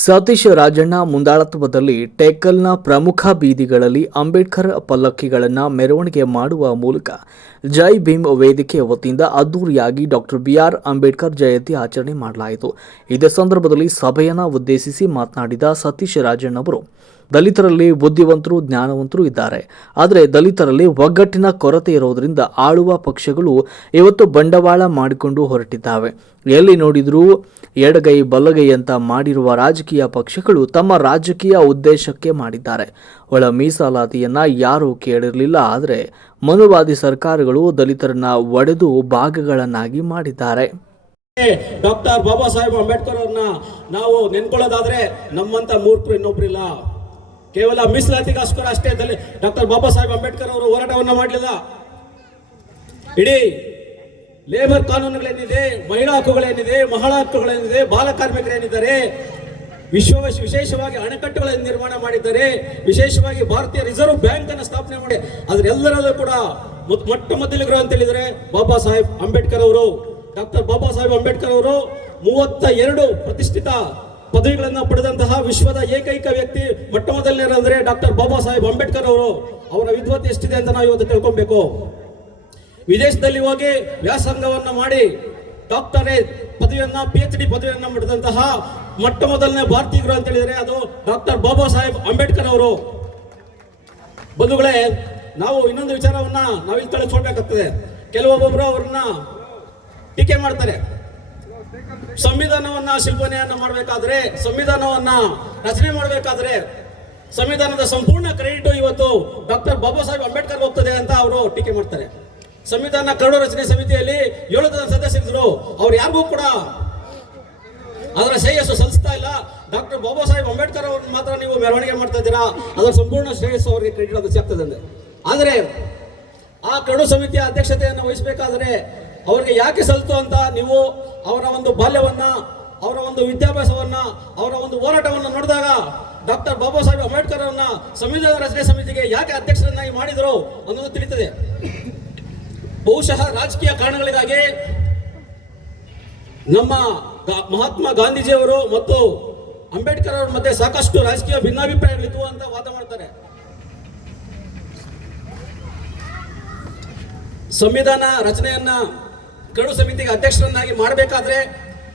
ಸತೀಶ್ ರಾಜಣ್ಣ ಮುಂದಾಳತ್ವದಲ್ಲಿ ಟೇಕಲ್ನ ಪ್ರಮುಖ ಬೀದಿಗಳಲ್ಲಿ ಅಂಬೇಡ್ಕರ್ ಪಲ್ಲಕ್ಕಿಗಳನ್ನು ಮೆರವಣಿಗೆ ಮಾಡುವ ಮೂಲಕ ಜೈ ಭೀಮ್ ವೇದಿಕೆ ವತಿಯಿಂದ ಅದ್ದೂರಿಯಾಗಿ ಡಾಕ್ಟರ್ ಬಿಆರ್ ಅಂಬೇಡ್ಕರ್ ಜಯಂತಿ ಆಚರಣೆ ಮಾಡಲಾಯಿತು. ಇದೇ ಸಂದರ್ಭದಲ್ಲಿ ಸಭೆಯನ್ನು ಉದ್ದೇಶಿಸಿ ಮಾತನಾಡಿದ ಸತೀಶ್ ರಾಜಣ್ಣ ಅವರು, ದಲಿತರಲ್ಲಿ ಬುದ್ಧಿವಂತರು, ಜ್ಞಾನವಂತರು ಇದ್ದಾರೆ. ಆದರೆ ದಲಿತರಲ್ಲಿ ಒಗ್ಗಟ್ಟಿನ ಕೊರತೆ ಇರೋದರಿಂದ ಆಳುವ ಪಕ್ಷಗಳು ಇವತ್ತು ಬಂಡವಾಳ ಮಾಡಿಕೊಂಡು ಹೊರಟಿದ್ದಾವೆ. ಎಲ್ಲಿ ನೋಡಿದರೂ ಎಡಗೈ ಬಲಗೈ ಅಂತ ಮಾಡಿರುವ ರಾಜಕೀಯ ಪಕ್ಷಗಳು ತಮ್ಮ ರಾಜಕೀಯ ಉದ್ದೇಶಕ್ಕೆ ಮಾಡಿದ್ದಾರೆ. ಒಳ ಮೀಸಲಾತಿಯನ್ನ ಯಾರೂ ಕೇಳಿರಲಿಲ್ಲ, ಆದರೆ ಮನುವಾದಿ ಸರ್ಕಾರಗಳು ದಲಿತರನ್ನ ಒಡೆದು ಭಾಗಗಳನ್ನಾಗಿ ಮಾಡಿದ್ದಾರೆ. ಡಾಕ್ಟರ್ ಬಾಬಾ ಸಾಹೇಬ್ ಅಂಬೇಡ್ಕರ್ ಅವ್ರನ್ನ ನಾವು ನೆನ್ಕೊಳ್ಳೋದಾದ್ರೆ ನಮ್ಮಂತ ಮೂರ್ಖರು ಇನ್ನೊಬ್ರಿಲ್ಲ. ಕೇವಲ ಮೀಸಲಾತಿಗೋಸ್ಕರ ಅಷ್ಟೇ ಡಾಕ್ಟರ್ ಬಾಬಾ ಸಾಹೇಬ್ ಅಂಬೇಡ್ಕರ್ ಅವರು ಹೋರಾಟವನ್ನ ಮಾಡಲಿಲ್ಲ. ಇಡೀ ಲೇಬರ್ ಕಾನೂನುಗಳೇನಿದೆ, ಮಹಿಳಾ ಹಕ್ಕುಗಳೇನಿದೆ ಮಹಿಳಾ ಹಕ್ಕುಗಳೇನಿದೆ, ಬಾಲ ಕಾರ್ಮಿಕರೇನಿದ್ದಾರೆ, ವಿಶ್ವ ವಿಶೇಷವಾಗಿ ಅಣೆಕಟ್ಟುಗಳನ್ನು ನಿರ್ಮಾಣ ಮಾಡಿದ್ದಾರೆ, ವಿಶೇಷವಾಗಿ ಭಾರತೀಯ ರಿಸರ್ವ್ ಬ್ಯಾಂಕ್ ಅನ್ನು ಸ್ಥಾಪನೆ ಮಾಡಿ, ಅದರೆಲ್ಲರಲ್ಲೂ ಕೂಡ ಮೊಟ್ಟ ಮೊದಲಿಗರು ಅಂತ ಹೇಳಿದ್ರೆ ಬಾಬಾ ಸಾಹೇಬ್ ಅಂಬೇಡ್ಕರ್ ಅವರು, ಡಾಕ್ಟರ್ ಬಾಬಾ ಸಾಹೇಬ್ ಅಂಬೇಡ್ಕರ್ ಅವರು ಮೂವತ್ತ ಎರಡು ಪ್ರತಿಷ್ಠಿತ ಪದವಿಗಳನ್ನು ಪಡೆದಂತಹ ವಿಶ್ವದ ಏಕೈಕ ವ್ಯಕ್ತಿ, ಮೊಟ್ಟ ಮೊದಲನೇ ಅಂದ್ರೆ ಡಾಕ್ಟರ್ ಬಾಬಾ ಸಾಹೇಬ್ ಅಂಬೇಡ್ಕರ್ ಅವರು. ಅವರ ವಿದ್ವತ್ ಎಷ್ಟಿದೆ ಅಂತ ನಾವು ಇವತ್ತು ತಿಳ್ಕೊಬೇಕು. ವಿದೇಶದಲ್ಲಿ ಹೋಗಿ ವ್ಯಾಸಂಗವನ್ನು ಮಾಡಿ ಡಾಕ್ಟರೇಟ್ ಪದವಿಯನ್ನ ಪಿ ಎಚ್ ಡಿ ಪದವಿಯನ್ನ ಮಾಡಿದಂತಹ ಮೊಟ್ಟ ಮೊದಲನೇ ಭಾರತೀಯರು ಅಂತ ಹೇಳಿದರೆ ಅದು ಡಾಕ್ಟರ್ ಬಾಬಾ ಸಾಹೇಬ್ ಅಂಬೇಡ್ಕರ್ ಅವರು. ಬಂಧುಗಳೇ, ನಾವು ಇನ್ನೊಂದು ವಿಚಾರವನ್ನ ನಾವಿಲ್ಲಿ ತಳಿಸ್ಕೊಳ್ಬೇಕಾಗ್ತದೆ ಕೆಲವೊಬ್ಬೊಬ್ಬರು ಅವ್ರನ್ನ ಟೀಕೆ ಮಾಡ್ತಾರೆ. ಸಂವಿಧಾನವನ್ನ ಶಿಲ್ಪನೆಯನ್ನ ಮಾಡಬೇಕಾದ್ರೆ, ಸಂವಿಧಾನವನ್ನ ರಚನೆ ಮಾಡಬೇಕಾದ್ರೆ, ಸಂವಿಧಾನದ ಸಂಪೂರ್ಣ ಕ್ರೆಡಿಟ್ ಇವತ್ತು ಡಾಕ್ಟರ್ ಬಾಬಾ ಸಾಹೇಬ್ ಅಂಬೇಡ್ಕರ್ ಹೋಗ್ತದೆ ಅಂತ ಅವರು ಟೀಕೆ ಮಾಡ್ತಾರೆ. ಸಂವಿಧಾನ ಕರಡು ರಚನೆ ಸಮಿತಿಯಲ್ಲಿ ಏಳು ಜನ ಸದಸ್ಯರಿದ್ರು. ಅವ್ರು ಯಾರಿಗೂ ಕೂಡ ಅದರ ಶ್ರೇಯಸ್ಸು ಸಲ್ಲಿಸ್ತಾ ಇಲ್ಲ. ಡಾಕ್ಟರ್ ಬಾಬಾ ಸಾಹೇಬ್ ಅಂಬೇಡ್ಕರ್ ಅವ್ರನ್ನ ಮಾತ್ರ ನೀವು ಮೆರವಣಿಗೆ ಮಾಡ್ತಾ ಇದ್ದೀರಾ? ಅದರ ಸಂಪೂರ್ಣ ಶ್ರೇಯಸ್ಸು ಅವರಿಗೆ ಕ್ರೆಡಿಟ್ ಅದು ಸಿಗ್ತದೆ ಆದರೆ ಆ ಕರಡು ಸಮಿತಿಯ ಅಧ್ಯಕ್ಷತೆಯನ್ನು ವಹಿಸಬೇಕಾದ್ರೆ ಅವರಿಗೆ ಯಾಕೆ ಸಲ್ತು ಅಂತ ನೀವು ಅವರ ಒಂದು ಬಾಲ್ಯವನ್ನ, ಅವರ ಒಂದು ವಿದ್ಯಾಭ್ಯಾಸವನ್ನ, ಅವರ ಒಂದು ಹೋರಾಟವನ್ನು ನೋಡಿದಾಗ ಡಾಕ್ಟರ್ ಬಾಬಾ ಸಾಹೇಬ್ ಅಂಬೇಡ್ಕರ್ ಅವರನ್ನ ಸಂವಿಧಾನ ರಚನೆ ಸಮಿತಿಗೆ ಯಾಕೆ ಅಧ್ಯಕ್ಷರನ್ನಾಗಿ ಮಾಡಿದರು ಅನ್ನೋದು ತಿಳಿತದೆ. ಬಹುಶಃ ರಾಜಕೀಯ ಕಾರಣಗಳಿಗಾಗಿ ನಮ್ಮ ಮಹಾತ್ಮ ಗಾಂಧೀಜಿಯವರು ಮತ್ತು ಅಂಬೇಡ್ಕರ್ ಅವರ ಮಧ್ಯೆ ಸಾಕಷ್ಟು ರಾಜಕೀಯ ಭಿನ್ನಾಭಿಪ್ರಾಯಗಳಿತ್ತು ಅಂತ ವಾದ ಮಾಡ್ತಾರೆ. ಸಂವಿಧಾನ ರಚನೆಯನ್ನ ಕರಡು ಸಮಿತಿಗೆ ಅಧ್ಯಕ್ಷರನ್ನಾಗಿ ಮಾಡಬೇಕಾದ್ರೆ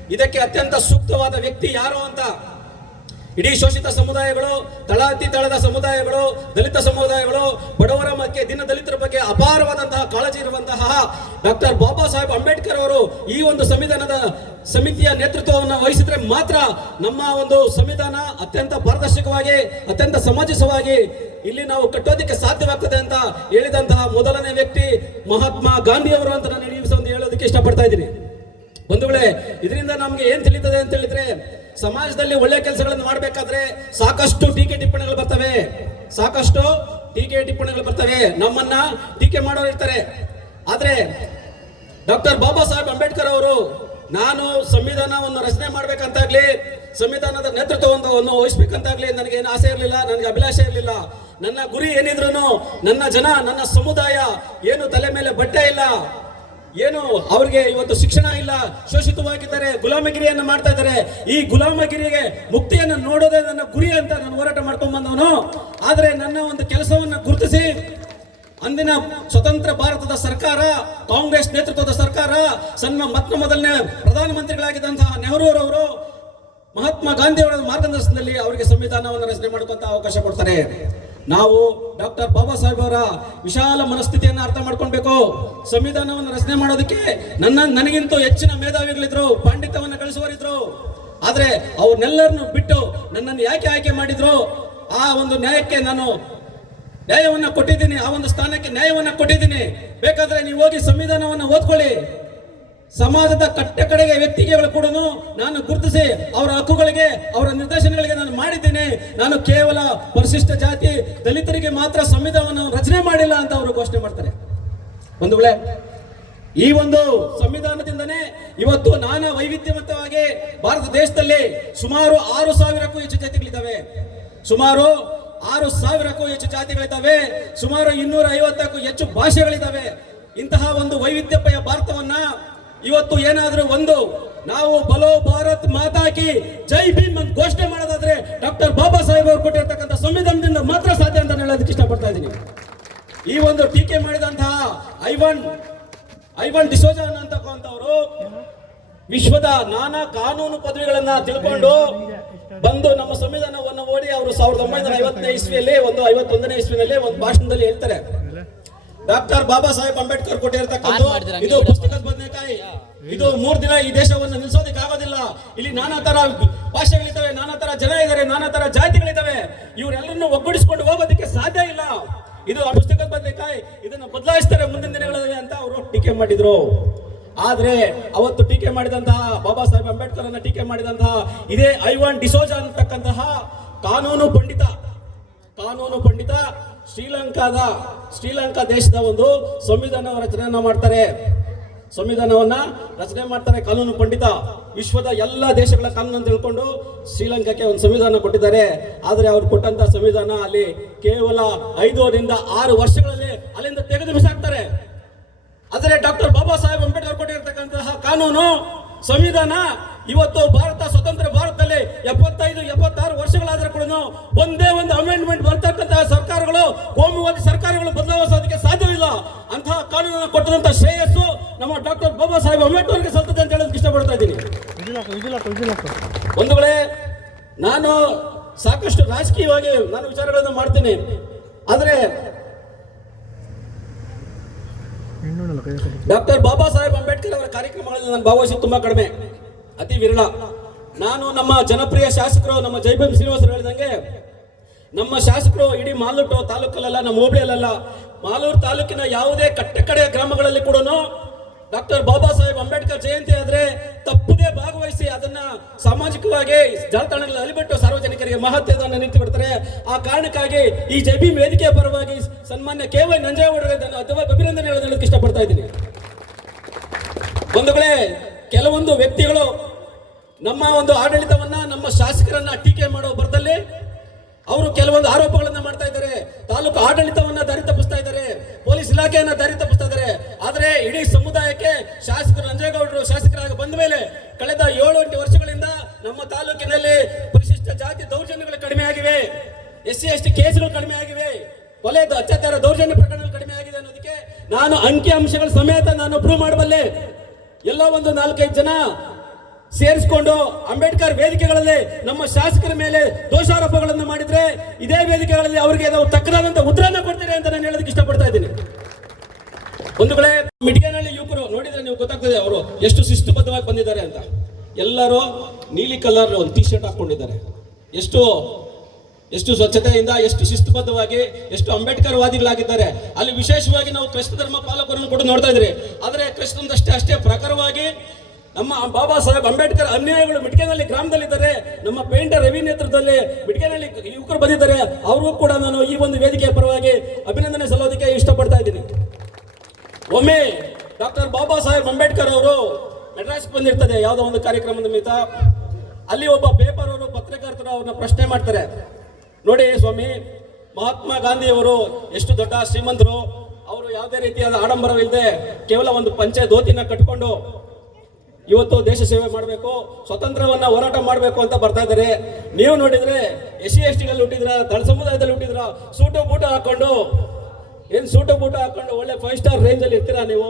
ಇದಕ್ಕೆ ಅತ್ಯಂತ ಸೂಕ್ತವಾದ ವ್ಯಕ್ತಿ ಯಾರು ಅಂತ ಇಡೀ ಶೋಷಿತ ಸಮುದಾಯಗಳು, ತಳಾತಿ ತಳದ ಸಮುದಾಯಗಳು, ದಲಿತ ಸಮುದಾಯಗಳು, ಬಡವರ ಬಗ್ಗೆ ದಿನ ದಲಿತರ ಬಗ್ಗೆ ಅಪಾರವಾದಂತಹ ಕಾಳಜಿ ಇರುವಂತಹ ಡಾಕ್ಟರ್ ಬಾಬಾ ಸಾಹೇಬ್ ಅಂಬೇಡ್ಕರ್ ಅವರು ಈ ಒಂದು ಸಂವಿಧಾನದ ಸಮಿತಿಯ ನೇತೃತ್ವವನ್ನು ವಹಿಸಿದ್ರೆ ಮಾತ್ರ ನಮ್ಮ ಒಂದು ಸಂವಿಧಾನ ಅತ್ಯಂತ ಪಾರದರ್ಶಕವಾಗಿ, ಅತ್ಯಂತ ಸಮಂಜಸವಾಗಿ ಇಲ್ಲಿ ನಾವು ಕಟ್ಟೋದಕ್ಕೆ ಸಾಧ್ಯವಾಗ್ತದೆ ಅಂತ ಹೇಳಿದಂತಹ ಮೊದಲನೇ ವ್ಯಕ್ತಿ ಮಹಾತ್ಮ ಗಾಂಧಿ ಅವರು ಅಂತ ನಾನು ಈ ಒಂದು ಹೇಳೋದಕ್ಕೆ ಇಷ್ಟಪಡ್ತಾ ಇದ್ದೀನಿ. ಬಂಧುಗಳೇ ಇದರಿಂದ ನಮ್ಗೆ ಏನ್ ತಿಳಿತದೆ ಅಂತ ಹೇಳಿದ್ರೆ, ಸಮಾಜದಲ್ಲಿ ಒಳ್ಳೆ ಕೆಲಸಗಳನ್ನು ಮಾಡಬೇಕಾದ್ರೆ ಸಾಕಷ್ಟು ಟೀಕೆ ಟಿಪ್ಪಣಿಗಳು ಬರ್ತವೆ. ಸಾಕಷ್ಟು ಟೀಕೆ ಟಿಪ್ಪಣಿಗಳು ಬರ್ತವೆ. ನಮ್ಮನ್ನ ಟೀಕೆ ಮಾಡೋರು ಇರ್ತಾರೆ. ಆದ್ರೆ ಡಾಕ್ಟರ್ ಬಾಬಾ ಸಾಹೇಬ್ ಅಂಬೇಡ್ಕರ್ ಅವರು, ನಾನು ಸಂವಿಧಾನವನ್ನು ರಚನೆ ಮಾಡ್ಬೇಕಂತಾಗ್ಲಿ, ಸಂವಿಧಾನದ ನೇತೃತ್ವವನ್ನು ವಹಿಸ್ಬೇಕಂತಾಗ್ಲಿ ನನಗೆ ಏನು ಆಸೆ ಇರಲಿಲ್ಲ, ನನಗೆ ಅಭಿಲಾಷೆ ಇರಲಿಲ್ಲ. ನನ್ನ ಗುರಿ ಏನಿದ್ರು ನನ್ನ ಜನ, ನನ್ನ ಸಮುದಾಯ ಏನು ತಲೆ ಮೇಲೆ ಬಟ್ಟೆ ಇಲ್ಲ. ಏನು, ಅವ್ರಿಗೆ ಇವತ್ತು ಶಿಕ್ಷಣ ಇಲ್ಲ, ಶೋಷಿತವಾಗಿದ್ದಾರೆ, ಗುಲಾಮಗಿರಿಯನ್ನು ಮಾಡ್ತಾ ಇದ್ದಾರೆ. ಈ ಗುಲಾಮಗಿರಿಗೆ ಮುಕ್ತಿಯನ್ನು ನೋಡೋದೇ ನನ್ನ ಗುರಿ ಅಂತ ನಾನು ಹೋರಾಟ ಮಾಡ್ಕೊಂಡು ಬಂದವನು. ಆದರೆ ನನ್ನ ಒಂದು ಕೆಲಸವನ್ನು ಗುರುತಿಸಿ, ಅಂದಿನ ಸ್ವತಂತ್ರ ಭಾರತದ ಸರ್ಕಾರ, ಕಾಂಗ್ರೆಸ್ ನೇತೃತ್ವದ ಸರ್ಕಾರ, ಸಣ್ಣ ಮೊತ್ತ ಮೊದಲನೇ ಪ್ರಧಾನಮಂತ್ರಿಗಳಾಗಿದ್ದಂತಹ ನೆಹರೂರವರು ಮಹಾತ್ಮ ಗಾಂಧಿ ಅವರ ಮಾರ್ಗದರ್ಶನದಲ್ಲಿ ಅವರಿಗೆ ಸಂವಿಧಾನವನ್ನು ರಚನೆ ಮಾಡ್ಕೊಂತ ಅವಕಾಶ ಕೊಡ್ತಾರೆ. ನಾವು ಡಾಕ್ಟರ್ ಬಾಬಾ ಸಾಹೇಬ್ ಅವರ ವಿಶಾಲ ಮನಸ್ಥಿತಿಯನ್ನು ಅರ್ಥ ಮಾಡ್ಕೊಳ್ಬೇಕು. ಸಂವಿಧಾನವನ್ನು ರಚನೆ ಮಾಡೋದಕ್ಕೆ ನನ್ನ, ನನಗಿಂತೂ ಹೆಚ್ಚಿನ ಮೇಧಾವಿಗಳಿದ್ರು, ಪಾಂಡಿತ್ಯವನ್ನು ಗಳಿಸುವರಿದ್ರು ಆದರೆ ಅವ್ರನ್ನೆಲ್ಲರನ್ನು ಬಿಟ್ಟು ನನ್ನನ್ನು ಯಾಕೆ ಆಯ್ಕೆ ಮಾಡಿದ್ರು? ಆ ಒಂದು ನ್ಯಾಯಕ್ಕೆ ನಾನು ನ್ಯಾಯವನ್ನ ಕೊಟ್ಟಿದ್ದೀನಿ, ಆ ಒಂದು ಸ್ಥಾನಕ್ಕೆ ನ್ಯಾಯವನ್ನ ಕೊಟ್ಟಿದ್ದೀನಿ. ಬೇಕಾದರೆ ನೀವು ಹೋಗಿ ಸಂವಿಧಾನವನ್ನು ಓದ್ಕೊಳ್ಳಿ. ಸಮಾಜದ ಕಟ್ಟ ಕಡೆಗೆ ವ್ಯಕ್ತಿಗಳು ಕೂಡ ನಾನು ಗುರುತಿಸಿ ಅವರ ಹಕ್ಕುಗಳಿಗೆ, ಅವರ ನಿರ್ದೇಶನಗಳಿಗೆ ನಾನು ಮಾಡಿದ್ದೇನೆ. ನಾನು ಕೇವಲ ಪರಿಶಿಷ್ಟ ಜಾತಿ ದಲಿತರಿಗೆ ಮಾತ್ರ ಸಂವಿಧಾನವನ್ನು ರಚನೆ ಮಾಡಿಲ್ಲ ಅಂತ ಅವರು ಘೋಷಣೆ ಮಾಡ್ತಾರೆ. ಒಂದು ವೇಳೆ ಈ ಒಂದು ಸಂವಿಧಾನದಿಂದನೇ ಇವತ್ತು ನಾನಾ ವೈವಿಧ್ಯಮತವಾಗಿ ಭಾರತ ದೇಶದಲ್ಲಿ ಸುಮಾರು ಆರು ಸಾವಿರಕ್ಕೂ ಹೆಚ್ಚು ಜಾತಿಗಳಿದ್ದಾವೆ. ಸುಮಾರು ಆರು ಸಾವಿರಕ್ಕೂ ಹೆಚ್ಚು ಜಾತಿಗಳಿದ್ದಾವೆ. ಸುಮಾರು ಇನ್ನೂರ ಐವತ್ತಕ್ಕೂ ಹೆಚ್ಚು ಭಾಷೆಗಳಿದ್ದಾವೆ. ಇಂತಹ ಒಂದು ವೈವಿಧ್ಯಪಯ ಭಾರತವನ್ನ ಇವತ್ತು ಏನಾದರೂ ಒಂದು ನಾವು ಬಲೋ ಭಾರತ್ ಮಾತಾಕಿ ಜೈ ಭೀಮ್ ಅಂತ ಘೋಷಣೆ ಮಾಡೋದಾದ್ರೆ ಡಾಕ್ಟರ್ ಬಾಬಾ ಸಾಹೇಬ್ ಅವರು ಕೊಟ್ಟಿರ್ತಕ್ಕಂಥ ಸಂವಿಧಾನದಿಂದ ಮಾತ್ರ ಸಾಧ್ಯ ಅಂತ ಹೇಳೋದಕ್ಕೆ ಇಷ್ಟಪಡ್ತಾ ಇದ್ದೀನಿ. ಈ ಒಂದು ಟೀಕೆ ಮಾಡಿದಂತಹ ಐವನ್ ಐವನ್ ಡಿಸೋಜಾ ಅಂತಕ್ಕಂಥವ್ರು ವಿಶ್ವದ ನಾನಾ ಕಾನೂನು ಪದವಿಗಳನ್ನ ತಿಳ್ಕೊಂಡು ಬಂದು ನಮ್ಮ ಸಂವಿಧಾನವನ್ನು ಓಡಿ ಅವರು ಸಾವಿರದ ಒಂಬೈನೂರ ಐವತ್ತನೇ ಇಸ್ವಿಯಲ್ಲಿ ಒಂದು ಐವತ್ತೊಂದನೇ ಇಸ್ವಿನಲ್ಲಿ ಒಂದು ಭಾಷಣದಲ್ಲಿ ಹೇಳ್ತಾರೆ. ಡಾಕ್ಟರ್ ಬಾಬಾ ಸಾಹೇಬ್ ಅಂಬೇಡ್ಕರ್ ಕೊಟ್ಟಿರ್ತಕ್ಕಂಥ ಇದು ಪುಸ್ತಕದ ಬದನೆಕಾಯಿ. ಇದು ಮೂರ್ ದಿನ ಈ ದೇಶವನ್ನು ನಿಲ್ಸೋದಕ್ಕೆ ಆಗೋದಿಲ್ಲ ಇಲ್ಲಿ ನಾನಾ ತರ ಭಾಷೆಗಳಿದ್ದಾವೆ ನಾನಾ ತರ ಜನ ಇದ್ದಾರೆ ನಾನಾ ತರ ಜಾತಿಗಳಿದ್ದಾವೆ. ಇವರೆಲ್ಲರನ್ನು ಒಗ್ಗೂಡಿಸಿಕೊಂಡು ಹೋಗೋದಕ್ಕೆ ಸಾಧ್ಯ ಇಲ್ಲ. ಇದು ಆ ಪುಸ್ತಕದ ಬದನೆಕಾಯಿ. ಇದನ್ನು ಬದಲಾಯಿಸ್ತಾರೆ ಮುಂದಿನ ದಿನಗಳಲ್ಲಿ ಅಂತ ಅವರು ಟೀಕೆ ಮಾಡಿದ್ರು. ಆದ್ರೆ ಅವತ್ತು ಟೀಕೆ ಮಾಡಿದಂತಹ ಬಾಬಾ ಸಾಹೇಬ್ ಅಂಬೇಡ್ಕರ್ ಅನ್ನ ಟೀಕೆ ಮಾಡಿದಂತಹ ಇದೇ ಐವಾನ್ ಡಿಸೋಜಾ ಅಂತಕ್ಕಂತಹ ಕಾನೂನು ಪಂಡಿತ ಕಾನೂನು ಪಂಡಿತ ಶ್ರೀಲಂಕಾದ, ಶ್ರೀಲಂಕಾ ದೇಶದ ಒಂದು ಸಂವಿಧಾನ ರಚನೆಯನ್ನ ಮಾಡ್ತಾರೆ. ಸಂವಿಧಾನವನ್ನ ರಚನೆ ಮಾಡ್ತಾರೆ ಕಾನೂನು ಪಂಡಿತ. ವಿಶ್ವದ ಎಲ್ಲ ದೇಶಗಳ ಕಾನೂನು ತಿಳ್ಕೊಂಡು ಶ್ರೀಲಂಕಾಕ್ಕೆ ಒಂದು ಸಂವಿಧಾನ ಕೊಟ್ಟಿದ್ದಾರೆ. ಆದರೆ ಅವ್ರು ಕೊಟ್ಟಂತ ಸಂವಿಧಾನ ಅಲ್ಲಿ ಕೇವಲ ಐದರಿಂದ ಆರು ವರ್ಷಗಳಲ್ಲಿ ಅಲ್ಲಿಂದ ತೆಗೆದು ಬಿಸಾಕ್ತಾರೆ. ಆದರೆ ಡಾಕ್ಟರ್ ಬಾಬಾ ಸಾಹೇಬ್ ಅಂಬೇಡ್ಕರ್ ಕೊಟ್ಟಿರ್ತಕ್ಕಂತಹ ಕಾನೂನು, ಸಂವಿಧಾನ ಇವತ್ತು ಭಾರತ ಸ್ವತಂತ್ರ ಭಾರತದಲ್ಲಿ ಎಪ್ಪತ್ತೈದು ಎಪ್ಪತ್ತಾರು ವರ್ಷಗಳಾದರೂ ಕೂಡ ಒಂದೇ ಒಂದು ಅಮೆಂಡ್ಮೆಂಟ್ ಬರ್ತಕ್ಕಂತಹ ಸರ್ಕಾರಗಳು ಕೋಮುವಾದಿ ಸರ್ಕಾರಗಳು ಬದಲಾಯಿಸೋದಕ್ಕೆ ಸಾಧ್ಯವಿಲ್ಲ. ಅಂತಹ ಕಾನೂನನ್ನು ಕೊಟ್ಟಂತ ಶ್ರೇಯಸ್ಸು ನಮ್ಮ ಡಾಕ್ಟರ್ ಬಾಬಾ ಸಾಹೇಬ್ ಅಂಬೇಡ್ಕರ್ಗೆ ಸಲ್ತದೆ ಅಂತ ಹೇಳೋದಕ್ಕೆ ಇಷ್ಟಪಡ್ತಾ ಇದ್ದೀನಿ. ಒಂದು ವೇಳೆ ನಾನು ಸಾಕಷ್ಟು ರಾಜಕೀಯವಾಗಿ ನಾನು ವಿಚಾರಗಳನ್ನು ಮಾಡ್ತೀನಿ. ಆದರೆ ಡಾಕ್ಟರ್ ಬಾಬಾ ಸಾಹೇಬ್ ಅಂಬೇಡ್ಕರ್ ಅವರ ಕಾರ್ಯಕ್ರಮಗಳಲ್ಲಿ ನಾನು ಭಾಗವಹಿಸಿ ತುಂಬಾ ಕಡಿಮೆ. ಅತಿ ವಿರಳ. ನಾನು ನಮ್ಮ ಜನಪ್ರಿಯ ಶಾಸಕರು, ನಮ್ಮ ಜೈಭೀಮ್ ಶ್ರೀನಿವಾಸರು ಹೇಳಿದಂಗೆ, ನಮ್ಮ ಶಾಸಕರು ಇಡೀ ಮಾಲೂರು ತಾಲೂಕಲ್ಲೆಲ್ಲ, ನಮ್ಮ ಹೋಬಳಿಯಲ್ಲ ಮಾಲೂರು ತಾಲೂಕಿನ ಯಾವುದೇ ಕಟ್ಟಕಡೆಯ ಗ್ರಾಮಗಳಲ್ಲಿ ಕೂಡ ಡಾಕ್ಟರ್ ಬಾಬಾ ಸಾಹೇಬ್ ಅಂಬೇಡ್ಕರ್ ಜಯಂತಿ ಆದ್ರೆ ತಪ್ಪದೇ ಭಾಗವಹಿಸಿ ಅದನ್ನ ಸಾಮಾಜಿಕವಾಗಿ ಜಾಲತಾಣಗಳಲ್ಲಿ ಅಲಿಬಿಟ್ಟು ಸಾರ್ವಜನಿಕರಿಗೆ ಮಹತ್ವದನ್ನು ನಿಂತು ಬಿಡ್ತಾರೆ ಆ ಕಾರಣಕ್ಕಾಗಿ ಈ ಜೈಭೀಮ್ ವೇದಿಕೆಯ ಪರವಾಗಿ ಸನ್ಮಾನ್ಯ ಕೆ ವೈ ಅಥವಾ ಅಭಿನಂದನೆ ಹೇಳೋದಕ್ಕೆ ಇಷ್ಟಪಡ್ತಾ ಇದ್ದೀನಿ. ಬಂಧುಗಳೇ, ಕೆಲವೊಂದು ವ್ಯಕ್ತಿಗಳು ನಮ್ಮ ಒಂದು ಆಡಳಿತವನ್ನ ನಮ್ಮ ಶಾಸಕರನ್ನ ಟೀಕೆ ಮಾಡೋ ಬರದಲ್ಲಿ ಅವರು ಕೆಲವೊಂದು ಆರೋಪಗಳನ್ನ ಮಾಡ್ತಾ ಇದ್ದಾರೆ. ತಾಲೂಕು ಆಡಳಿತವನ್ನ ದಾರಿ ತಪ್ಪಿಸ್ತಾ ಇದ್ದಾರೆ. ಪೊಲೀಸ್ ಇಲಾಖೆಯನ್ನ ದಾರಿ ತಪ್ಪಿಸ್ತಾ ಇದ್ದಾರೆ. ಆದರೆ ಇಡೀ ಸಮುದಾಯಕ್ಕೆ ಶಾಸಕರು ನಂಜೇಗೌಡರು ಶಾಸಕರಾಗಿ ಬಂದ ಮೇಲೆ ಕಳೆದ ಏಳು ಎಂಟು ವರ್ಷಗಳಿಂದ ನಮ್ಮ ತಾಲೂಕಿನಲ್ಲಿ ಪರಿಶಿಷ್ಟ ಜಾತಿ ದೌರ್ಜನ್ಯಗಳು ಕಡಿಮೆ ಆಗಿವೆ ಎಸ್ ಸಿ ಎಸ್ ಟಿ ಕೇಸುಗಳು ಕಡಿಮೆ ಆಗಿವೆ ಕೊಲೆ, ಅತ್ಯಾಚಾರ ದೌರ್ಜನ್ಯ ಪ್ರಕರಣಗಳು ಕಡಿಮೆ ಆಗಿದೆ ಅನ್ನೋದಕ್ಕೆ ನಾನು ಅಂಕಿ ಅಂಶಗಳ ಸಮೇತ ನಾನು ಪ್ರೂವ್ ಮಾಡಬಲ್ಲೆ. ಎಲ್ಲ ಒಂದು ನಾಲ್ಕೈದು ಜನ ಸೇರಿಸಿಕೊಂಡು ಅಂಬೇಡ್ಕರ್ ವೇದಿಕೆಗಳಲ್ಲಿ ನಮ್ಮ ಶಾಸಕರ ಮೇಲೆ ದೋಷಾರೋಪಗಳನ್ನು ಮಾಡಿದ್ರೆ ಇದೇ ವೇದಿಕೆಗಳಲ್ಲಿ ಅವರಿಗೆ ನಾವು ತಕ್ಕನಾದಂತ ಉತ್ತರನ ಕೊಡ್ತೀರಿ ಅಂತ ನಾನು ಹೇಳೋದಕ್ಕೆ ಇಷ್ಟಪಡ್ತಾ ಇದ್ದೀನಿ. ಒಂದು ಕಡೆ ಮಿಡಿಯಾನಲ್ಲಿ ಯುವಕರು ನೋಡಿದ್ರೆ ನೀವು ಗೊತ್ತಾಗ್ತದೆ ಅವರು ಎಷ್ಟು ಶಿಸ್ತುಬದ್ಧವಾಗಿ ಬಂದಿದ್ದಾರೆ ಅಂತ. ಎಲ್ಲರೂ ನೀಲಿ ಕಲರ್ ಒಂದು ಟಿ ಶರ್ಟ್ ಹಾಕೊಂಡಿದ್ದಾರೆ ಎಷ್ಟು ಎಷ್ಟು ಸ್ವಚ್ಛತೆಯಿಂದ, ಎಷ್ಟು ಶಿಸ್ತುಬದ್ಧವಾಗಿ, ಎಷ್ಟು ಅಂಬೇಡ್ಕರ್ ವಾದಿಗಳಾಗಿದ್ದಾರೆ ಅಲ್ಲಿ ವಿಶೇಷವಾಗಿ ನಾವು ಕೃಷ್ಣ ಧರ್ಮ ಪಾಲಕರನ್ನು ಕೂಡ ನೋಡ್ತಾ ಇದ್ರಿ ಆದರೆ ಕೃಷ್ಣಂದಷ್ಟೇ ಅಷ್ಟೇ ಪ್ರಖರವಾಗಿ ನಮ್ಮ ಬಾಬಾ ಸಾಹೇಬ್ ಅಂಬೇಡ್ಕರ್ ಅನ್ಯಾಯಗಳು ಮಿಟ್ಕೆನಲ್ಲಿ ಗ್ರಾಮದಲ್ಲಿದ್ದಾರೆ. ನಮ್ಮ ಪೇಂಟರ್ ರವಿ ನೇತೃತ್ವದಲ್ಲಿ ಮಿಟ್ಕೆನಲ್ಲಿ ಯುವಕರು ಬಂದಿದ್ದಾರೆ. ಅವ್ರಿಗೂ ಕೂಡ ನಾನು ಈ ಒಂದು ವೇದಿಕೆಯ ಪರವಾಗಿ ಅಭಿನಂದನೆ ಸಲ್ಲೋದಕ್ಕೆ ಇಷ್ಟಪಡ್ತಾ ಇದ್ದೀನಿ. ಒಮ್ಮೆ ಡಾಕ್ಟರ್ ಬಾಬಾ ಸಾಹೇಬ್ ಅಂಬೇಡ್ಕರ್ ಅವರು ಮೆಡ್ರಾಸ್ಗೆ ಬಂದಿರ್ತದೆ, ಯಾವುದೋ ಒಂದು ಕಾರ್ಯಕ್ರಮದ ನಿಮಿತ್ತ. ಅಲ್ಲಿ ಒಬ್ಬ ಪೇಪರ್ ಅವರು, ಪತ್ರಕರ್ತರು ಅವ್ರನ್ನ ಪ್ರಶ್ನೆ ಮಾಡ್ತಾರೆ. ನೋಡಿ ಸ್ವಾಮಿ, ಮಹಾತ್ಮ ಗಾಂಧಿಯವರು ಎಷ್ಟು ದೊಡ್ಡ ಶ್ರೀಮಂತರು. ಅವರು ಯಾವುದೇ ರೀತಿಯಾದ ಆಡಂಬರವಿಲ್ಲದೆ ಕೇವಲ ಒಂದು ಪಂಚೆ ಧೋತಿನ ಕಟ್ಕೊಂಡು ಇವತ್ತು ದೇಶ ಸೇವೆ ಮಾಡಬೇಕು ಸ್ವತಂತ್ರವನ್ನ ಹೋರಾಟ ಮಾಡಬೇಕು ಅಂತ ಬರ್ತಾ ಇದ್ದಾರೆ. ನೀವು ನೋಡಿದ್ರೆ ಎಸ್ ಸಿ ಎಸ್ ಟಿಗಳಲ್ಲಿ ಹುಟ್ಟಿದ್ರ ದಳ ಸಮುದಾಯದಲ್ಲಿ ಹುಟ್ಟಿದ್ರ, ಸೂಟು ಬೂಟ ಹಾಕೊಂಡು, ಏನು ಸೂಟು ಬೂಟ ಹಾಕೊಂಡು ಒಳ್ಳೆ ಫೈವ್ ಸ್ಟಾರ್ ರೇಂಜ್ ಅಲ್ಲಿ ಇರ್ತೀರಾ ನೀವು?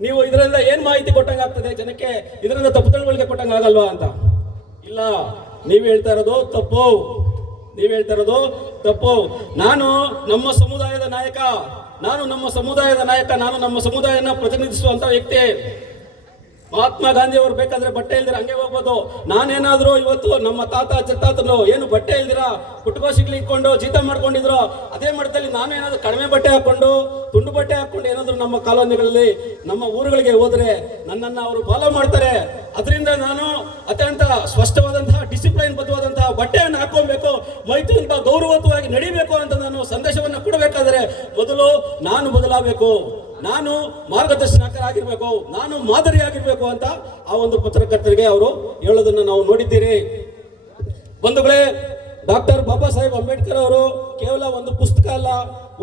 ನೀವು ಇದರಿಂದ ಏನ್ ಮಾಹಿತಿ ಕೊಟ್ಟಂಗೆ ಆಗ್ತದೆ ಜನಕ್ಕೆ? ಇದರಿಂದ ತಪ್ಪು ತಿಳುವಳಿಕೆ ಕೊಟ್ಟಂಗೆ ಆಗಲ್ವಾ ಅಂತ? ಇಲ್ಲ. ನೀವು ಹೇಳ್ತಾ ಇರೋದು ತಪ್ಪು. ನೀವು ಹೇಳ್ತಾ ಇರೋದು ತಪ್ಪು. ನಾನು ನಮ್ಮ ಸಮುದಾಯದ ನಾಯಕ. ನಾನು ನಮ್ಮ ಸಮುದಾಯದ ನಾಯಕ. ನಾನು ನಮ್ಮ ಸಮುದಾಯನ ಪ್ರತಿನಿಧಿಸುವಂತ ವ್ಯಕ್ತಿ. ಮಹಾತ್ಮ ಗಾಂಧಿ ಅವ್ರು ಬೇಕಾದ್ರೆ ಬಟ್ಟೆ ಇಲ್ದಿರ ಹಂಗೆ ಹೋಗ್ಬೋದು. ನಾನೇನಾದ್ರೂ ಇವತ್ತು ನಮ್ಮ ತಾತ ಚತ್ತಾತರು ಏನು ಬಟ್ಟೆ ಇಲ್ದಿರ ಸಿಗ್ಲಿ ಇಟ್ಕೊಂಡು ಜೀತ ಮಾಡ್ಕೊಂಡಿದ್ರು. ಅದೇ ಮಟ್ಟದಲ್ಲಿ ನಾನು ಏನಾದ್ರು ಕಡಿಮೆ ಬಟ್ಟೆ ಹಾಕೊಂಡು ತುಂಡು ಬಟ್ಟೆ ಹಾಕೊಂಡು ಏನಾದ್ರು ನಮ್ಮ ಕಾಲೋನಿಗಳಲ್ಲಿ, ನಮ್ಮ ಊರುಗಳಿಗೆ ಹೋದ್ರೆ ನನ್ನನ್ನು ಅವರು ಫಾಲೋ ಮಾಡ್ತಾರೆ. ಅದರಿಂದ ನಾನು ಅತ್ಯಂತ ಸ್ಪಷ್ಟವಾದಂತಹ ಡಿಸಿಪ್ಲೈನ್ ಬದ್ಧವಾದಂತಹ ಬಟ್ಟೆಯನ್ನು ಹಾಕೊಬೇಕು ಮೈತ್ರಿಯಿಂದ ಗೌರವತ್ವವಾಗಿ ನಡಿಬೇಕು ಅಂತ ನಾನು ಸಂದೇಶವನ್ನು ಕೊಡಬೇಕಾದ್ರೆ ಮೊದಲು ನಾನು ಬದಲಾಗಬೇಕು. ನಾನು ಮಾರ್ಗದರ್ಶನಕರಾಗಿರ್ಬೇಕು, ನಾನು ಮಾದರಿಯಾಗಿರ್ಬೇಕು ಅಂತ ಆ ಒಂದು ಪತ್ರಕರ್ತರಿಗೆ ಅವರು ಹೇಳೋದನ್ನ ನಾವು ನೋಡಿದ್ದೀರಿ. ಬಂಧುಗಳೇ, ಡಾಕ್ಟರ್ ಬಾಬಾ ಸಾಹೇಬ್ ಅಂಬೇಡ್ಕರ್ ಅವರು ಕೇವಲ ಒಂದು ಪುಸ್ತಕ ಅಲ್ಲ,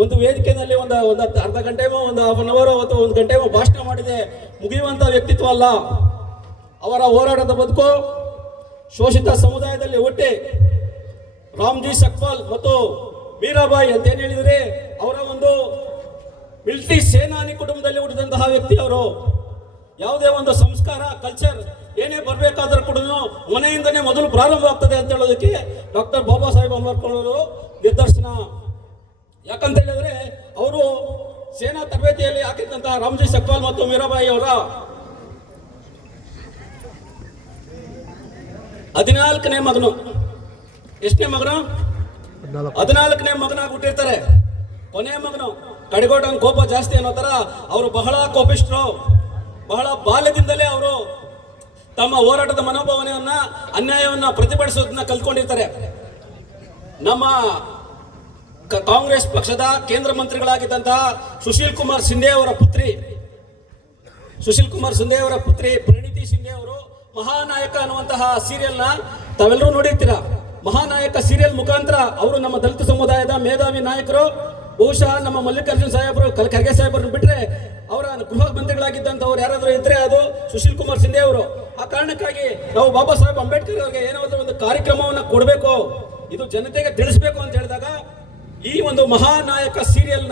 ಒಂದು ವೇದಿಕೆಯಲ್ಲಿ ಒಂದು ಒಂದು ಅರ್ಧ ಗಂಟೆಮೋ ಒಂದು ಹಾಫ್ ಅನ್ ಅವರ್ ಅಥವಾ ಒಂದು ಗಂಟೆಮೋ ಭಾಷಣ ಮಾಡಿದೆ. ಮುಗಿಯುವಂತ ವ್ಯಕ್ತಿತ್ವ ಅಲ್ಲ. ಅವರ ಹೋರಾಟದ ಬದುಕು ಶೋಷಿತ ಸಮುದಾಯದಲ್ಲಿ ಹುಟ್ಟಿ. ರಾಮ್ಜಿ ಸಕ್ವಾಲ್ ಮತ್ತು ಮೀರಾಬಾಯಿ ಅಂತ ಏನ್ ಹೇಳಿದ್ರೆ? ಅವರ ಒಂದು ಮಿಲಿಟರಿ ಸೇನಾನಿ ಕುಟುಂಬದಲ್ಲಿ ಹುಟ್ಟಿದಂತಹ ವ್ಯಕ್ತಿ ಅವರು ಯಾವುದೇ ಒಂದು ಸಂಸ್ಕಾರ ಕಲ್ಚರ್ ಏನೇ ಬರಬೇಕಾದ್ರೂ ಕೂಡ ಮನೆಯಿಂದನೇ ಮೊದಲು ಪ್ರಾರಂಭವಾಗ್ತದೆ ಅಂತ ಹೇಳೋದಕ್ಕೆ ಡಾಕ್ಟರ್ ಬಾಬಾ ಸಾಹೇಬ್ ಅಂಬೇಡ್ಕರ್ ಅವರು ನಿದರ್ಶನ ಯಾಕಂತ ಹೇಳಿದ್ರೆ ಅವರು ಸೇನಾ ತರಬೇತಿಯಲ್ಲಿ ಹಾಕಿದ್ದಂತಹ ರಾಮ್ಜಿ ಸಕ್ವಾಲ್ ಮತ್ತು ಮೀರಾಬಾಯಿ ಅವರ ಹದಿನಾಲ್ಕನೇ ಮಗನು. ಎಷ್ಟನೇ ಮಗನು? ಹದಿನಾಲ್ಕನೇ ಮಗನಾಗಿ ಹುಟ್ಟಿರ್ತಾರೆ. ಕೊನೆಯ ಮಗನು. ಕಡೆಗೋಟನ್ ಕೋಪ ಜಾಸ್ತಿ ಅನ್ನೋ ತರ ಅವರು ಬಹಳ ಕೋಪಿಷ್ಟರು. ಬಹಳ ಬಾಲ್ಯದಿಂದಲೇ ಅವರು ತಮ್ಮ ಹೋರಾಟದ ಮನೋಭಾವನೆಯನ್ನ, ಅನ್ಯಾಯವನ್ನ ಪ್ರತಿಭಟಿಸೋದನ್ನ ಕಲ್ತ್ಕೊಂಡಿರ್ತಾರೆ. ನಮ್ಮ ಕಾಂಗ್ರೆಸ್ ಪಕ್ಷದ ಕೇಂದ್ರ ಮಂತ್ರಿಗಳಾಗಿದ್ದಂತಹ ಸುಶೀಲ್ ಕುಮಾರ್ ಸಿಂಧೆ ಅವರ ಪುತ್ರಿ. ಸುಶೀಲ್ ಕುಮಾರ್ ಸಿಂಧೆ ಅವರ ಪುತ್ರಿ ಪ್ರಣೀತಿ ಸಿಂಧೆ ಅವರು ಮಹಾನಾಯಕ ಅನ್ನುವಂತಹ ಸೀರಿಯಲ್ನ ತಾವೆಲ್ಲರೂ ನೋಡಿರ್ತೀರಾ? ಮಹಾನಾಯಕ ಸೀರಿಯಲ್ ಮುಖಾಂತರ ಅವರು ನಮ್ಮ ದಲಿತ ಸಮುದಾಯದ ಮೇಧಾವಿ ನಾಯಕರು ಬಹುಶಃ ನಮ್ಮ ಮಲ್ಲಿಕಾರ್ಜುನ್ ಸಾಹೇಬರು ಕಲ್ ಖರ್ಗೆ ಸಾಹೇಬರನ್ನು ಬಿಟ್ರೆ ಅವರ ಗೃಹ ಮಂತ್ರಿಗಳಾಗಿದ್ದಂಥವ್ರು ಯಾರಾದರೂ ಇದ್ರೆ ಅದು ಸುಶೀಲ್ ಕುಮಾರ್ ಶಿಂದೆ ಅವರು. ಆ ಕಾರಣಕ್ಕಾಗಿ ನಾವು ಬಾಬಾ ಸಾಹೇಬ್ ಅಂಬೇಡ್ಕರ್ ಅವರಿಗೆ ಏನಾದರೂ ಒಂದು ಕಾರ್ಯಕ್ರಮವನ್ನು ಕೊಡಬೇಕು, ಇದು ಜನತೆಗೆ ತಿಳಿಸ್ಬೇಕು ಅಂತ ಹೇಳಿದಾಗ ಈ ಒಂದು ಮಹಾನಾಯಕ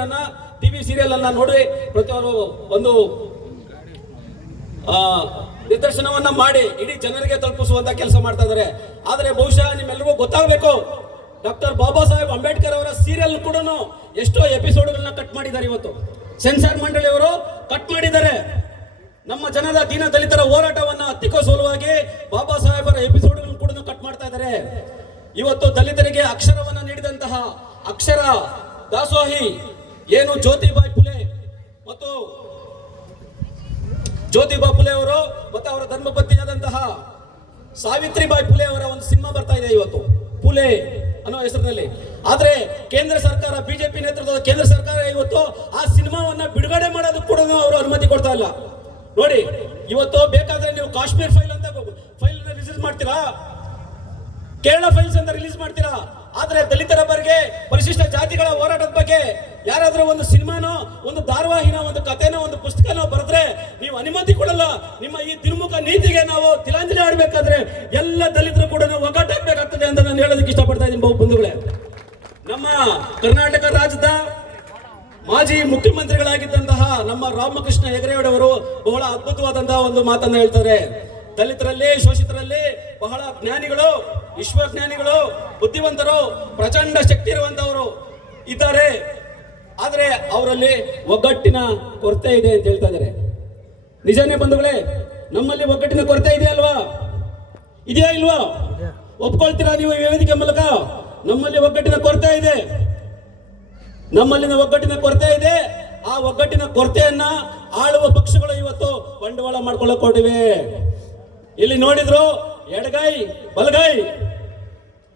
ನನ್ನ ಟಿವಿ ಸೀರಿಯಲ್ ಅನ್ನ ನೋಡಿ ಪ್ರತಿಯೊಬ್ಬರು ಒಂದು ನಿದರ್ಶನವನ್ನ ಮಾಡಿ ಇಡೀ ಜನರಿಗೆ ತಲುಪಿಸುವಂತ ಕೆಲಸ ಮಾಡ್ತಾ ಇದ್ದಾರೆ. ಆದರೆ ಬಹುಶಃ ನಿಮ್ಮೆಲ್ಲರಿಗೂ ಗೊತ್ತಾಗಬೇಕು ಡಾಕ್ಟರ್ ಬಾಬಾ ಸಾಹೇಬ್ ಅಂಬೇಡ್ಕರ್ ಅವರ ಸೀರಿಯಲ್ ಕೂಡ ಎಷ್ಟೋ ಎಪಿಸೋಡ್ಗಳನ್ನ ಕಟ್ ಮಾಡಿದ್ದಾರೆ ಇವತ್ತು. ಸೆನ್ಸಾರ್ ಮಂಡಳಿಯವರು ಕಟ್ ಮಾಡಿದ್ದಾರೆ. ನಮ್ಮ ಜನದ ದೀನ ದಲಿತರ ಹೋರಾಟವನ್ನು ಹತ್ತಿಕ್ಕೋ ಸಲುವಾಗಿ ಬಾಬಾ ಸಾಹೇಬರ ಎಪಿಸೋಡ್ಗಳನ್ನು ಕೂಡ ಕಟ್ ಮಾಡ್ತಾ ಇದ್ದಾರೆ. ಇವತ್ತು ದಲಿತರಿಗೆ ಅಕ್ಷರವನ್ನ ನೀಡಿದಂತಹ ಅಕ್ಷರ ದಾಸೋಹಿ ಏನು ಜ್ಯೋತಿಬಾಯಿ ಫುಲೆ ಮತ್ತು ಜ್ಯೋತಿಬಾ ಫುಲೆ ಅವರು ಮತ್ತು ಅವರ ಧರ್ಮಪತ್ನಿಯಾದಂತಹ ಸಾವಿತ್ರಿಬಾಯಿ ಫುಲೆ ಅವರ ಒಂದು ಸಿನಿಮಾ ಬರ್ತಾ ಇದೆ ಇವತ್ತು. ಫುಲೆ ಅನ್ನೋ ಹೆಸರಿನಲ್ಲಿ. ಆದರೆ ಕೇಂದ್ರ ಸರ್ಕಾರ, ಬಿಜೆಪಿ ನೇತೃತ್ವದ ಕೇಂದ್ರ ಸರ್ಕಾರ ಇವತ್ತು ಆ ಸಿನಿಮಾವನ್ನ ಬಿಡುಗಡೆ ಮಾಡೋದಕ್ಕೆ ಕೂಡ ಅವರು ಅನುಮತಿ ಕೊಡ್ತಾ ಇಲ್ಲ. ನೋಡಿ, ಇವತ್ತು ಬೇಕಾದ್ರೆ ನೀವು ಕಾಶ್ಮೀರ್ ಫೈಲ್ ಅಂತ ಫೈಲ್ ರಿಲೀಸ್ ಮಾಡ್ತೀರಾ? ಕೇರಳ ಫೈಲ್ಸ್ ಅಂತ ರಿಲೀಸ್ ಮಾಡ್ತೀರಾ? ಆದ್ರೆ ದಲಿತರ ಬಗ್ಗೆ, ಪರಿಶಿಷ್ಟ ಜಾತಿಗಳ ಹೋರಾಟದ ಬಗ್ಗೆ ಯಾರಾದ್ರೂ ಒಂದು ಸಿನಿಮಾನೋ, ಒಂದು ಧಾರಾವಾಹಿನ, ಒಂದು ಕಥೆನೋ, ಒಂದು ಪುಸ್ತಕನೋ ಬರೆದ್ರೆ ನೀವು ಅನುಮತಿ ಕೊಡಲ್ಲ. ನಿಮ್ಮ ಈ ತಿರುಮುಖ ನೀತಿಗೆ ನಾವು ತಿಲಾಂಜಲಿ ಆಡ್ಬೇಕಾದ್ರೆ ಎಲ್ಲ ದಲಿತರು ಕೂಡ ನಾವು ಅಂತ ನಾನು ಹೇಳೋದಕ್ಕೆ ಇಷ್ಟಪಡ್ತಾ ಇದ್ದೀನಿ ಬಹು ಬಂಧುಗಳೇ. ನಮ್ಮ ಕರ್ನಾಟಕ ರಾಜ್ಯದ ಮಾಜಿ ಮುಖ್ಯಮಂತ್ರಿಗಳಾಗಿದ್ದಂತಹ ನಮ್ಮ ರಾಮಕೃಷ್ಣ ಹೆಗರೆಯವರು ಬಹಳ ಅದ್ಭುತವಾದಂತಹ ಒಂದು ಮಾತನ್ನ ಹೇಳ್ತಾರೆ. ದಲಿತರಲ್ಲಿ, ಶೋಷಿತರಲ್ಲಿ ಬಹಳ ಜ್ಞಾನಿಗಳು, ವಿಶ್ವಜ್ಞಾನಿಗಳು, ಬುದ್ಧಿವಂತರು, ಪ್ರಚಂಡ ಶಕ್ತಿ ಇರುವಂತವರು ಇದ್ದಾರೆ. ಆದರೆ ಅವರಲ್ಲಿ ಒಗ್ಗಟ್ಟಿನ ಕೊರತೆ ಇದೆ ಅಂತ ಹೇಳ್ತಾ ಇದ್ದಾರೆ. ನಿಜನೇ ಬಂಧುಗಳೇ ನಮ್ಮಲ್ಲಿ ಒಗ್ಗಟ್ಟಿನ ಕೊರತೆ ಇದೆ ಅಲ್ವಾ ಇದೆಯಾ ಇಲ್ವಾ? ಒಪ್ಕೊಳ್ತೀರಾ ನೀವು ವೇದಿಕೆ ಮೂಲಕ? ನಮ್ಮಲ್ಲಿ ಒಗ್ಗಟ್ಟಿನ ಕೊರತೆ ಇದೆ. ನಮ್ಮಲ್ಲಿನ ಒಗ್ಗಟ್ಟಿನ ಕೊರತೆ ಇದೆ. ಆ ಒಗ್ಗಟ್ಟಿನ ಕೊರತೆಯನ್ನ ಆಳುವ ಪಕ್ಷಗಳು ಇವತ್ತು ಬಂಡವಾಳ ಮಾಡ್ಕೊಳ್ಳಕ್ ಹೊರಟಿವೆ. ಇಲ್ಲಿ ನೋಡಿದ್ರು ಎಡಗೈ ಬಲಗೈ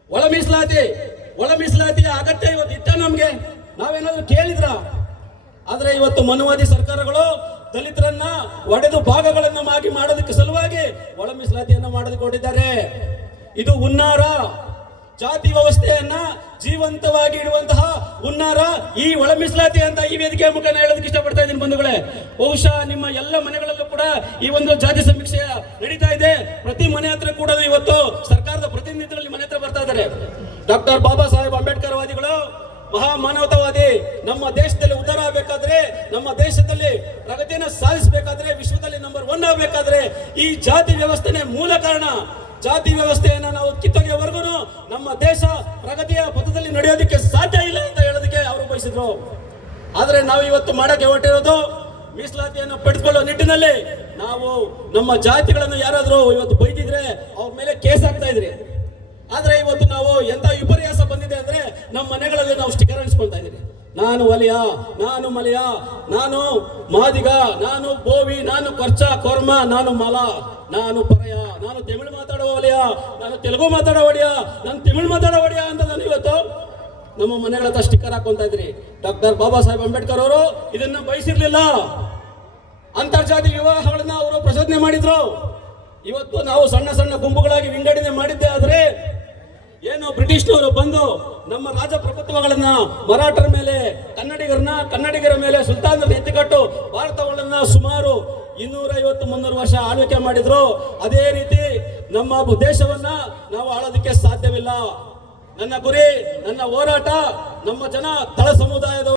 ಒಳ ಮೀಸಲಾತಿ ಒಳ ಮೀಸಲಾತಿ ಅಗತ್ಯ ಇವತ್ತು ಇತ್ತ ನಮ್ಗೆ. ನಾವೇನಾದ್ರೂ ಕೇಳಿದ್ರ? ಆದ್ರೆ ಇವತ್ತು ಮನುವಾದಿ ಸರ್ಕಾರಗಳು ದಲಿತರನ್ನ ಒಡೆದು ಭಾಗಗಳನ್ನು ಮಾಗಿ ಮಾಡೋದಕ್ಕೆ ಸಲುವಾಗಿ ಒಳ ಮೀಸಲಾತಿಯನ್ನು ಮಾಡಿದುಕೊಂಡಿದ್ದಾರೆ. ಇದು ಹುನ್ನಾರ. ಜಾತಿ ವ್ಯವಸ್ಥೆಯನ್ನ ಜೀವಂತವಾಗಿ ಇಡುವಂತಹ ಹುನ್ನಾರ ಈ ಒಳ ಮೀಸಲಾತಿ ಅಂತ ಈ ವೇದಿಕೆ ಮುಖನ ಹೇಳೋದಕ್ಕೆ ಇಷ್ಟಪಡ್ತಾ ಇದ್ದೀನಿ ಬಂಧುಗಳೇ. ಬಹುಶಃ ನಿಮ್ಮ ಎಲ್ಲ ಮನೆಗಳಲ್ಲೂ ಕೂಡ ಈ ಒಂದು ಜಾತಿ ಸಮೀಕ್ಷೆ ನಡೀತಾ ಇದೆ. ಪ್ರತಿ ಮನೆ ಹತ್ರ ಕೂಡ ಇವತ್ತು ಸರ್ಕಾರದ ಪ್ರತಿನಿಧಿಗಳಲ್ಲಿ ಮನೆ ಹತ್ರ ಬರ್ತಾ ಇದ್ದಾರೆ. ಡಾಕ್ಟರ್ ಬಾಬಾ ಸಾಹೇಬ್ ಅಂಬೇಡ್ಕರ್ ವಾದಿಗಳು ಮಹಾ ಮಾನವತಾವಾದಿ. ನಮ್ಮ ದೇಶದಲ್ಲಿ ಉದ್ಧಾರ ಆಗಬೇಕಾದ್ರೆ ನಮ್ಮ ದೇಶದಲ್ಲಿ ಒನ್ ಆಗಬೇಕಾದ್ರೆ ಈ ಜಾತಿ ವ್ಯವಸ್ಥೆನೆ ಮೂಲ ಕಾರಣ. ಜಾತಿ ವ್ಯವಸ್ಥೆಯನ್ನು ನಾವು ಕಿತ್ತೊಗೆಯವರೆಗೂ ನಮ್ಮ ದೇಶ ಪ್ರಗತಿಯ ಪಥದಲ್ಲಿ ನಡೆಯೋದಕ್ಕೆ ಸಾಧ್ಯ ಇಲ್ಲ ಅಂತ ಹೇಳೋದಕ್ಕೆ ಅವರು ಬಯಸಿದ್ರು. ಆದರೆ ನಾವು ಇವತ್ತು ಮಾಡಕ್ಕೆ ಹೊರಟಿರೋದು ಮೀಸಲಾತಿಯನ್ನು ಪಡೆದುಕೊಳ್ಳುವ ನಿಟ್ಟಿನಲ್ಲಿ ನಾವು ನಮ್ಮ ಜಾತಿಗಳನ್ನು ಯಾರಾದರೂ ಇವತ್ತು ಬೈದಿದ್ರೆ ಅವ್ರ ಮೇಲೆ ಕೇಸ್ ಆಗ್ತಾ ಇದ್ರಿ. ಆದರೆ ಇವತ್ತು ನಾವು ಎಂತ ವಿಪರ್ಯಾಸ ಬಂದಿದೆ ಅಂದ್ರೆ ನಮ್ಮ ಮನೆಗಳಲ್ಲಿ ನಾವು ಸ್ಟಿಕರ್ ಅನ್ಸ್ಕೊಳ್ತಾ ಇದ್ದೀವಿ ನಾನು ವಲಯ ನಾನು ಮಲಯ, ನಾನು ಮಾದಿಗ, ನಾನು ಬೋವಿ, ನಾನು ಖರ್ಚ ಕೊರ್ಮ, ನಾನು ಮಲ, ನಾನು ಪರಯ, ನಾನು ತಮಿಳು ಮಾತಾಡೋ ವಲಯ ನಾನು ತೆಲುಗು ಮಾತಾಡೋ ಒಡೆಯ, ನಾನು ತಮಿಳು ಮಾತಾಡೋ ಒಡೆಯ ಅಂತ ನಾನು ಇವತ್ತು ನಮ್ಮ ಮನೆಗಳ ಹತ್ರ ಸ್ಟಿಕ್ಕರ್ ಹಾಕೊಂತ ಇದ್ರಿ. ಡಾಕ್ಟರ್ ಬಾಬಾ ಸಾಹೇಬ್ ಅಂಬೇಡ್ಕರ್ ಅವರು ಇದನ್ನ ಬಯಸಿರ್ಲಿಲ್ಲ. ಅಂತರ್ಜಾತಿ ವಿವಾಹಗಳನ್ನ ಅವರು ಪ್ರಚೋದನೆ ಮಾಡಿದ್ರು. ಇವತ್ತು ನಾವು ಸಣ್ಣ ಸಣ್ಣ ಗುಂಪುಗಳಾಗಿ ವಿಂಗಡಣೆ ಮಾಡಿದ್ದೆ ಆದ್ರೆ ಏನು ಬ್ರಿಟಿಷ್ನವರು ಬಂದು ನಮ್ಮ ರಾಜಪ್ರಭುತ್ವಗಳನ್ನ ಮರಾಠರ ಮೇಲೆ, ಕನ್ನಡಿಗರನ್ನ, ಕನ್ನಡಿಗರ ಮೇಲೆ ಸುಲ್ತಾನರ ಎತ್ತಿಕಟ್ಟು ಭಾರತಗಳನ್ನ ಸುಮಾರು ಇನ್ನೂರ ಐವತ್ತು ಮುನ್ನೂರು ವರ್ಷ ಆಳ್ವಿಕೆ ಮಾಡಿದ್ರು. ಅದೇ ರೀತಿ ನಮ್ಮ ದೇಶವನ್ನ ನಾವು ಆಳೋದಕ್ಕೆ ಸಾಧ್ಯವಿಲ್ಲ. ನನ್ನ ಗುರಿ, ನನ್ನ ಹೋರಾಟ ನಮ್ಮ ಜನ ತಳ ಸಮುದಾಯದ